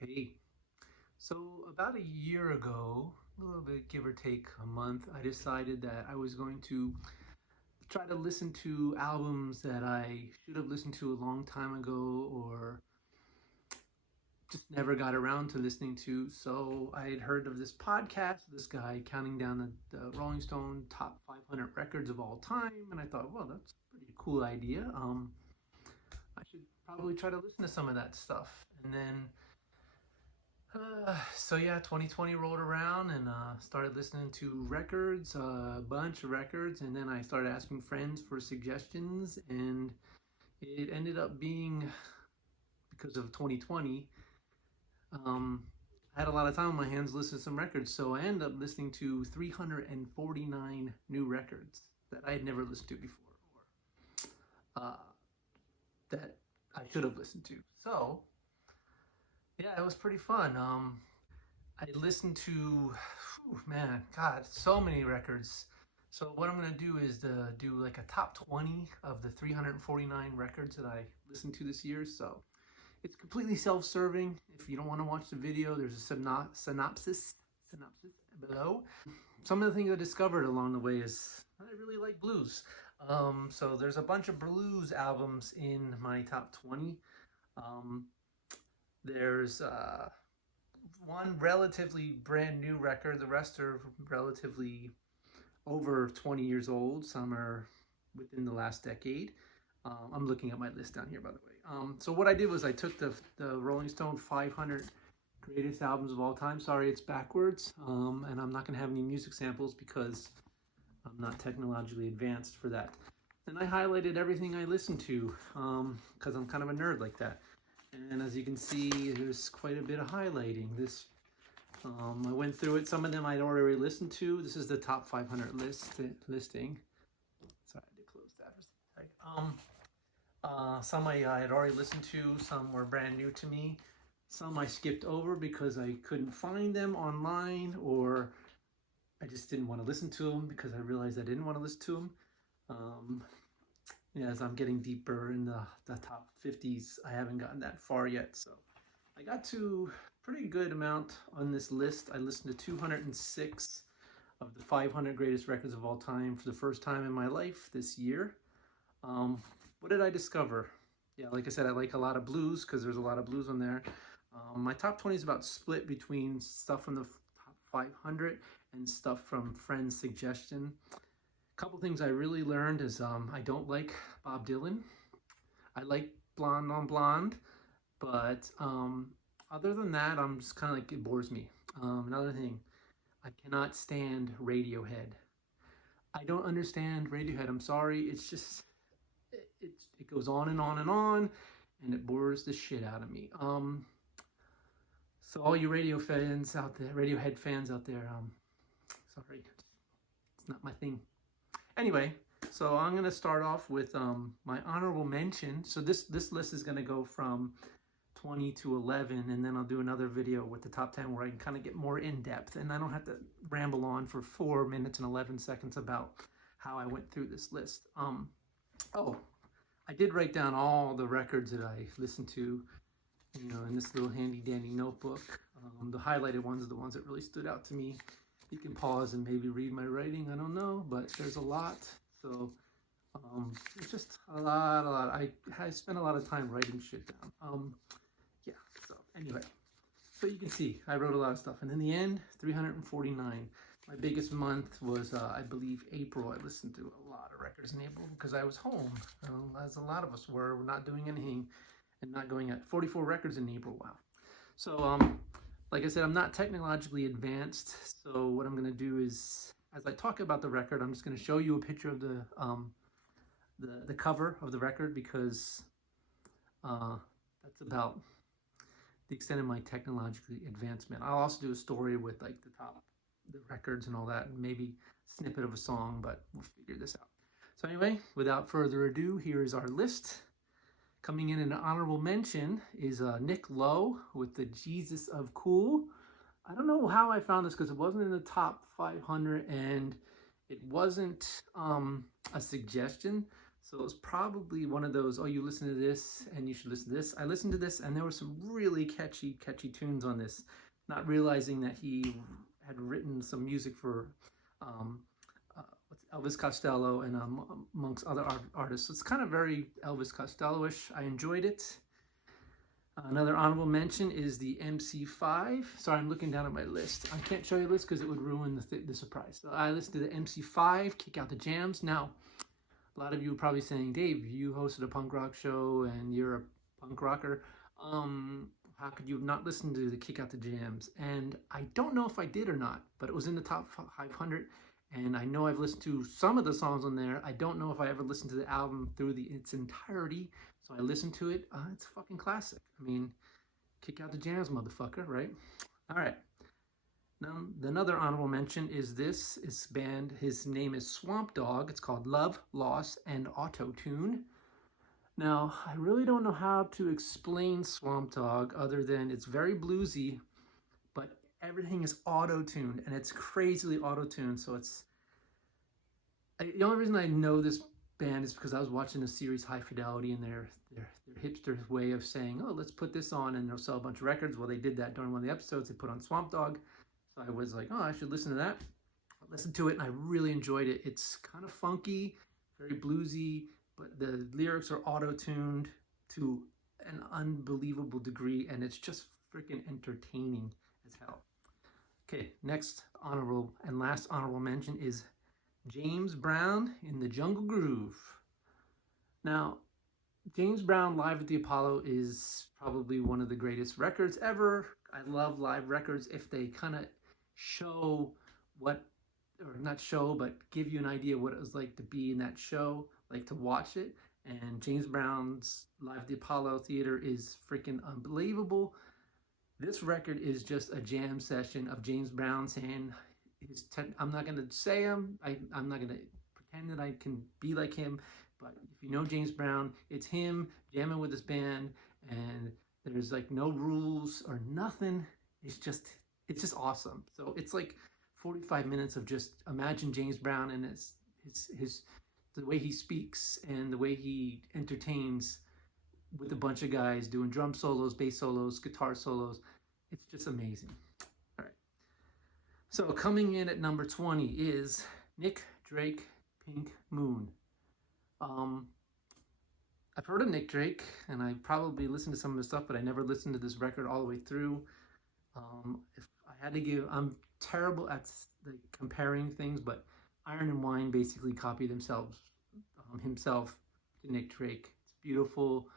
Hey, so about a year ago, a little bit give or take a month, I decided that I was going to try to listen to albums that I should have listened to a long time ago or just never got around to listening to. So I had heard of this podcast, this guy counting down the Rolling Stone top 500 records of all time, and I thought, well, that's a pretty cool idea. I should probably try to listen to some of that stuff. And then so yeah, 2020 rolled around and started listening to records, a bunch of records, and then I started asking friends for suggestions, and it ended up being, because of 2020, I had a lot of time on my hands listening to some records, so I ended up listening to 349 new records that I had never listened to before, or that I should have listened to. So yeah, it was pretty fun. I listened to, man, God, so many records. So what I'm gonna do is do like a top 20 of the 349 records that I listened to this year. So it's completely self-serving. If you don't want to watch the video, there's a synopsis below. Some of the things I discovered along the way is I really like blues. So there's a bunch of blues albums in my top 20. There's one relatively brand new record. The rest are relatively over 20 years old. Some are within the last decade. I'm looking at my list down here, by the way. So what I did was I took the Rolling Stone 500 greatest albums of all time. Sorry, it's backwards. And I'm not going to have any music samples because I'm not technologically advanced for that. Then I highlighted everything I listened to because I'm kind of a nerd like that. And as you can see, there's quite a bit of highlighting. I went through it. Some of them I'd already listened to. This is the top 500 listing. Sorry, I had to close that for a second. Some I had already listened to. Some were brand new to me. Some I skipped over because I couldn't find them online, or I just didn't want to listen to them because I realized I didn't want to listen to them. As I'm getting deeper in the top 50s, I haven't gotten that far yet. So I got to pretty good amount on this list. I listened to 206 of the 500 greatest records of all time for the first time in my life this year. What did I discover? Yeah, like I said, I like a lot of blues because there's a lot of blues on there. My top 20 is about split between stuff from the top 500 and stuff from friends' suggestion. Couple things I really learned is I don't like Bob Dylan. I like Blonde on Blonde, but other than that, I'm just kind of like, it bores me. Another thing, I cannot stand Radiohead. I don't understand Radiohead. I'm sorry. It's just, it goes on and on and on, and it bores the shit out of me. So all you Radiohead fans out there, sorry, it's not my thing. Anyway, so I'm going to start off with my honorable mention. So this list is going to go from 20 to 11, and then I'll do another video with the top 10 where I can kind of get more in depth, and I don't have to ramble on for 4 minutes and 11 seconds about how I went through this list. Oh, I did write down all the records that I listened to, in this little handy dandy notebook. The highlighted ones are the ones that really stood out to me. You can pause and maybe read my writing. I don't know, but there's a lot. So it's just a lot. I spent a lot of time writing shit down. Yeah, so anyway. So you can see, I wrote a lot of stuff. And in the end, 349. My biggest month was, I believe, April. I listened to a lot of records in April because I was home, as a lot of us were. We're not doing anything and not going at 44 records in April. Wow. So, like I said, I'm not technologically advanced, so what I'm going to do is, as I talk about the record, I'm just going to show you a picture of the cover of the record, because that's about the extent of my technological advancement. I'll also do a story with like the records and all that, and maybe a snippet of a song, but we'll figure this out. So anyway, without further ado, here is our list. Coming in an honorable mention is Nick Lowe with the Jesus of Cool. I don't know how I found this because it wasn't in the top 500 and it wasn't a suggestion. So it's probably one of those, oh, you listen to this and you should listen to this. I listened to this and there were some really catchy tunes on this, not realizing that he had written some music for Elvis Costello and amongst other artists. So it's kind of very Elvis Costello-ish. I enjoyed it. Another honorable mention is the MC5. Sorry, I'm looking down at my list. I can't show you this because it would ruin the surprise. So I listened to the MC5, Kick Out the Jams. Now, a lot of you are probably saying, Dave, you hosted a punk rock show and you're a punk rocker. How could you have not listened to the Kick Out the Jams? And I don't know if I did or not, but it was in the top 500. And I know I've listened to some of the songs on there. I don't know if I ever listened to the album through its entirety. So I listened to it. It's a fucking classic. I mean, kick out the jams, motherfucker, right? All right. Now, another honorable mention is this band. His name is Swampdog. It's called Love, Loss, and Auto-Tune. Now, I really don't know how to explain Swampdog other than it's very bluesy, but everything is auto-tuned, and it's crazily auto-tuned. So it's the only reason I know this band is because I was watching the series High Fidelity, and their hipster way of saying, oh, let's put this on and they'll sell a bunch of records. Well, they did that during one of the episodes. They put on Swampdog. So I was like, oh, I should listen to that. I listened to it and I really enjoyed it. It's kind of funky, very bluesy, but the lyrics are auto-tuned to an unbelievable degree, and it's just freaking entertaining as hell. Okay, next honorable and last honorable mention is James Brown in the Jungle Groove. Now, James Brown Live at the Apollo is probably one of the greatest records ever. I love live records if they kind of show what, or not show, but give you an idea what it was like to be in that show, like to watch it. And James Brown's Live at the Apollo Theater is freaking unbelievable. This record is just a jam session of James Brown saying, I'm not going to say him, I'm not going to pretend that I can be like him, but if you know James Brown, it's him jamming with his band, and there's like no rules or nothing. It's just awesome. So it's like 45 minutes of just imagine James Brown and the way he speaks and the way he entertains with a bunch of guys doing drum solos, bass solos, guitar solos. It's just amazing. All right. So coming in at number 20 is Nick Drake, Pink Moon. I've heard of Nick Drake, and I probably listened to some of his stuff, but I never listened to this record all the way through. If I had to give, I'm terrible at comparing things, but Iron and Wine basically copied himself to Nick Drake. It's beautiful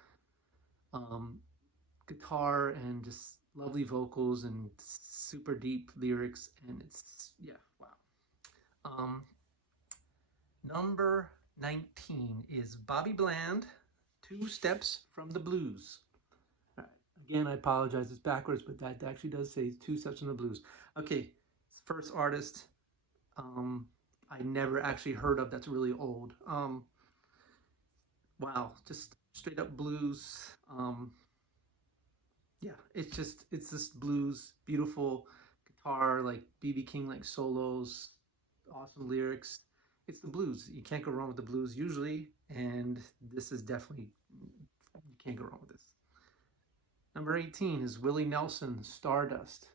guitar and just lovely vocals and super deep lyrics, and it's, yeah, wow. Number 19 is Bobby Bland, Two Steps from the Blues. All right. Again, I apologize, it's backwards, but that actually does say Two Steps from the Blues. Okay, first artist I never actually heard of that's really old. Wow, just straight up blues. Yeah, it's this blues, beautiful guitar, like B.B. King, like solos, awesome lyrics. It's the blues. You can't go wrong with the blues usually, and this is definitely, you can't go wrong with this. Number 18 is Willie Nelson, Stardust.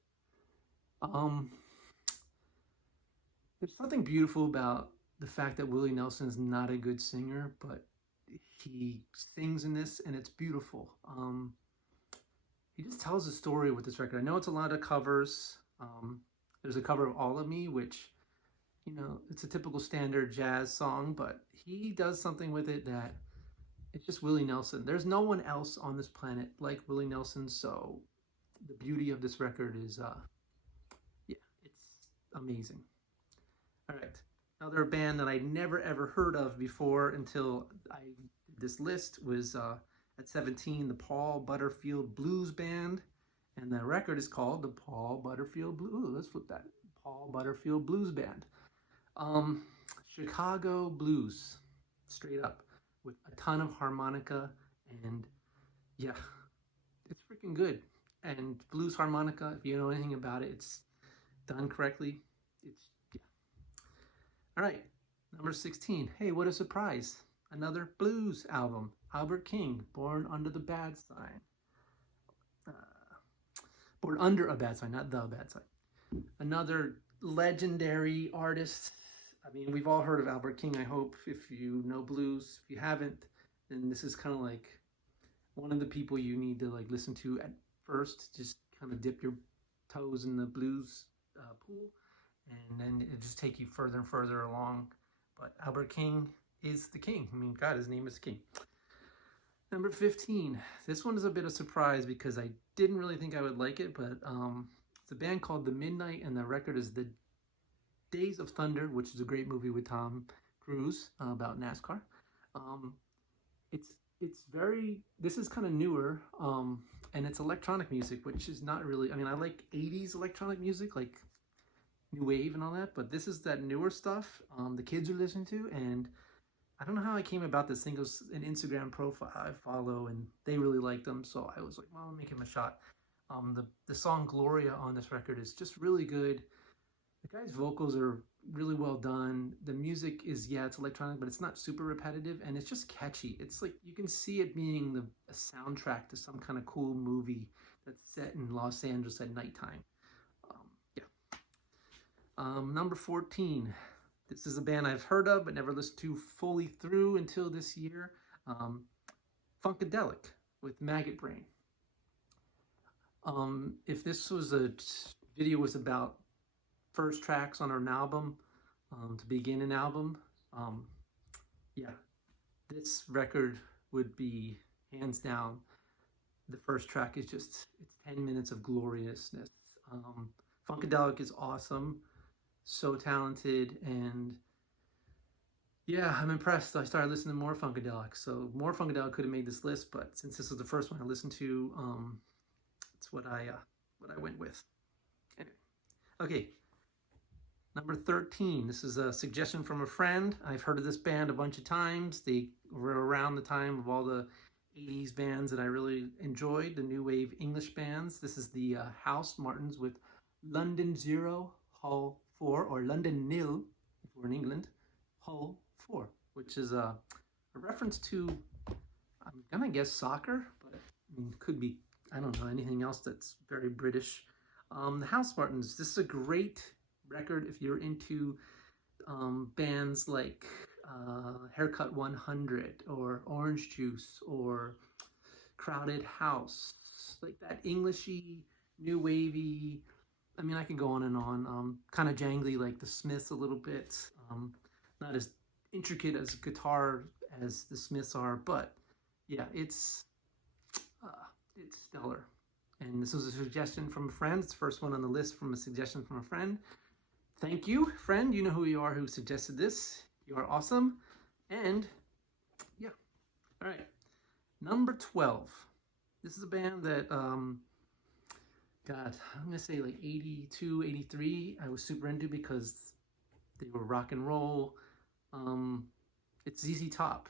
There's something beautiful about the fact that Willie Nelson is not a good singer, but he sings in this, and it's beautiful. He just tells a story with this record. I know it's a lot of covers. There's a cover of All of Me, which, you know, it's a typical standard jazz song, but he does something with it that it's just Willie Nelson. There's no one else on this planet like Willie Nelson, so the beauty of this record is, yeah, it's amazing. All right, another band that I never ever heard of before until I did this list was at 17, the Paul Butterfield Blues Band, and the record is called the Paul Butterfield Blues. Ooh, let's flip that. Paul Butterfield Blues Band. Chicago blues, straight up, with a ton of harmonica, and yeah, it's freaking good. And blues harmonica, if you know anything about it, it's done correctly. It's, yeah. All right, number 16. Hey, what a surprise. another blues album. Albert King, Born Under the Bad Sign. Uh, Born Under a Bad Sign, not the bad sign. Another legendary artist. I mean, we've all heard of Albert King, I hope, if you know blues. If you haven't, then this is kind of like one of the people you need to like listen to at first. Just kind of dip your toes in the blues pool, and then it just take you further and further along. But Albert King is the king. I mean, God, his name is King. Number 15. This one is a bit of a surprise because I didn't really think I would like it, but it's a band called The Midnight, and the record is The Days of Thunder, which is a great movie with Tom Cruise about NASCAR. It's very, this is kind of newer, and it's electronic music, which is not really, I mean, I like 80s electronic music, like new wave and all that, but this is that newer stuff the kids are listening to, and I don't know how I came about this thing. It was an Instagram profile I follow, and they really liked them, so I was like, well, I'll make him a shot. The song Gloria on this record is just really good. The guy's vocals are really well done. The music is, yeah, it's electronic, but it's not super repetitive, and it's just catchy. It's like you can see it being a soundtrack to some kind of cool movie that's set in Los Angeles at nighttime. Number 14. This is a band I've heard of but never listened to fully through until this year. Funkadelic with Maggot Brain. If this was video was about first tracks on an album, to begin an album, yeah, this record would be hands down. The first track is just, it's 10 minutes of gloriousness. Funkadelic is awesome, so talented, and yeah, I'm impressed. I started listening to more Funkadelic, so more Funkadelic could have made this list, but since this was the first one I listened to, it's what I went with. Anyway. Okay, number 13. This is a suggestion from a friend. I've heard of this band a bunch of times. They were around the time of all the 80s bands that I really enjoyed, the new wave English bands. This is the Housemartins with London 0, Hull 4, or London nil, if we're in England, Hull 4, which is a reference to, I'm gonna guess soccer, but I mean, could be, I don't know, anything else that's very British. The Housemartins, this is a great record if you're into bands like Haircut 100 or Orange Juice or Crowded House, like that Englishy, new wavy. I mean, I could go on and on. Kind of jangly like the Smiths a little bit. Not as intricate as guitar as the Smiths are, but yeah, it's stellar. And this was a suggestion from a friend. It's the first one on the list from a suggestion from a friend. Thank you, friend. You know who you are who suggested this. You are awesome. And yeah, all right. Number 12. This is a band that, God, I'm going to say like 82, 83, I was super into because they were rock and roll. It's ZZ Top,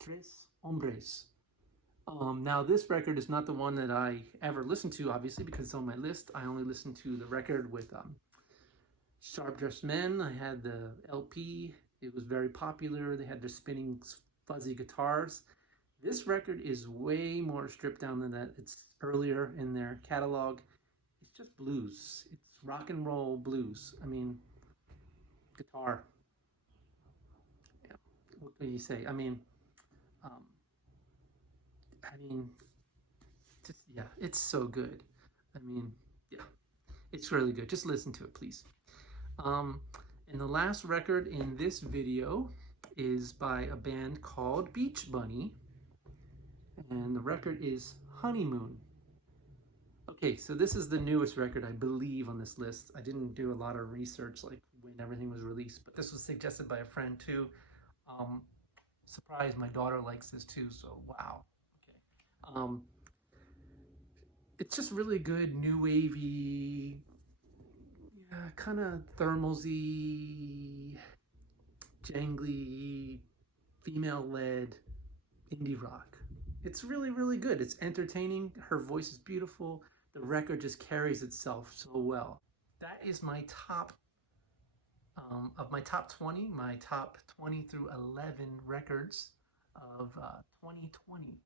Tres Hombres. Now this record is not the one that I ever listened to, obviously, because it's on my list. I only listened to the record with Sharp Dressed Men. I had the LP. It was very popular. They had their spinning fuzzy guitars. This record is way more stripped down than that. It's earlier in their catalog. It's just blues. It's rock and roll blues. I mean, guitar. Yeah. What can you say? I mean, just, yeah, it's so good. I mean, yeah, it's really good. Just listen to it, please. And the last record in this video is by a band called Beach Bunny, and the record is Honeymoon. Okay, so this is the newest record, I believe, on this list. I didn't do a lot of research, like when everything was released, but this was suggested by a friend too. Surprised my daughter likes this too, so wow. Okay. It's just really good, new wavy, yeah, kind of thermalsy, jangly, female-led indie rock. It's really, really good. It's entertaining. Her voice is beautiful. The record just carries itself so well. That is my top, of my top 20, my top 20 through 11 records of 2020.